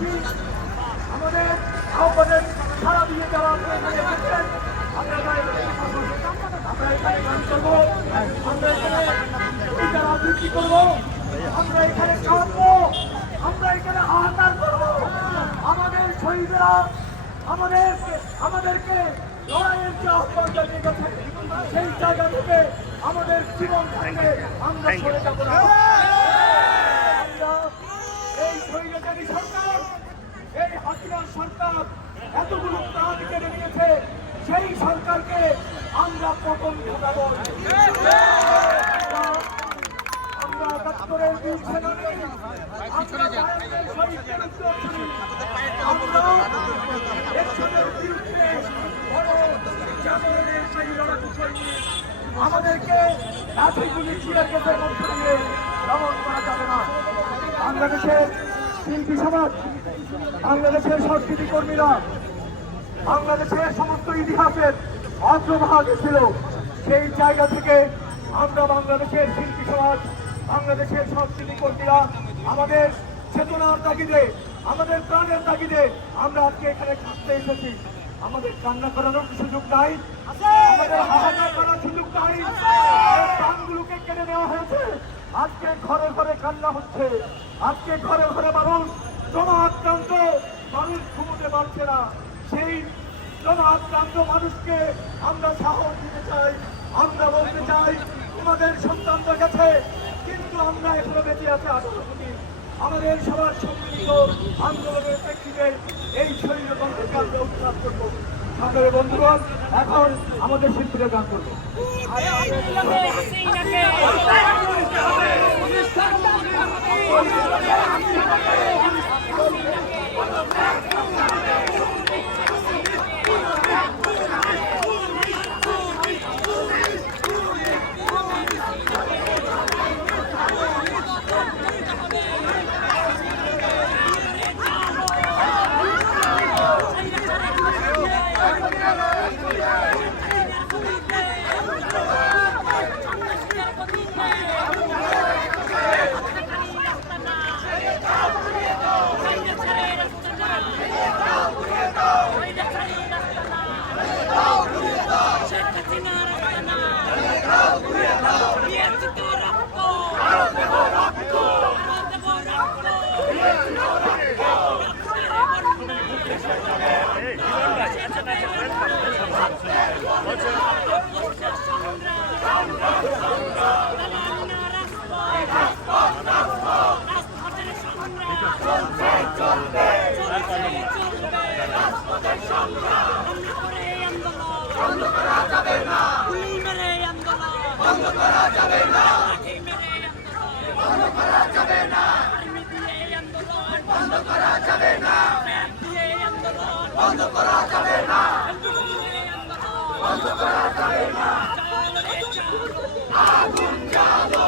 করছি আমাদের আহ্বানের সারা দিয়ে যারা এখানে আমরা এখানে গান করব আমরা এখানে করব আমরা এখানে কাঁদবো আমরা আমাদের শহীদরা আমাদের আমাদেরকে লড়াইয়ের যে আহ্বান জানিয়ে গেছে সেই জায়গা থেকে আমাদের জীবন থাকবে আমরা সরে যাব না এই স্বৈরাচারী সরকার এই হাসিনা সরকার এতগুলো প্রাণ কেড়ে নিয়েছে, সেই সরকারকে আমরা পতন ঘটাবো। আমরা সৈনিক, আমাদেরকে চিড়ে গেছে মধ্য দিয়ে করা যাবে না। বাংলাদেশের শিল্পী সমাজ, বাংলাদেশের সংস্কৃতি কর্মীরা, বাংলাদেশের সমস্ত ইতিহাসের অগ্রভাগে ছিল। সেই জায়গা থেকে আমরা বাংলাদেশের শিল্পী সমাজ, বাংলাদেশের সংস্কৃতি কর্মীরা, আমাদের চেতনার তাগিদে, আমাদের প্রাণের তাগিদে আমরা আজকে এখানে থাকতে এসেছি। আমাদের কান্না করানোর সুযোগ নাই, আমাদের হাহাকার করার সুযোগ নাই। ঘরে ঘরে কান্না হচ্ছে। আজকে ঘরে ঘরে মানুষ জমা আক্রান্ত মানুষ ঘুমোতে পারছে না। সেই জনআক্রান্ত মানুষকে আমরা সাহস দিতে চাই, আমরা বলতে চাই, তোমাদের সন্তানদের কাছে কিন্তু আমরা এখনও বেঁচে আছে আঠারো আমাদের সবার সম্মিলিত আন্দোলনের প্রেক্ষিতে এই শরীরতন্ত্রকে আমরা উৎখাত করব। সাগরে বন্ধুগণ এখন আমাদের শিল্পীরা গান করব Thank করা বন্ধ করা যাবে না বন্ধ করা যাবে না আগুন জ্বালো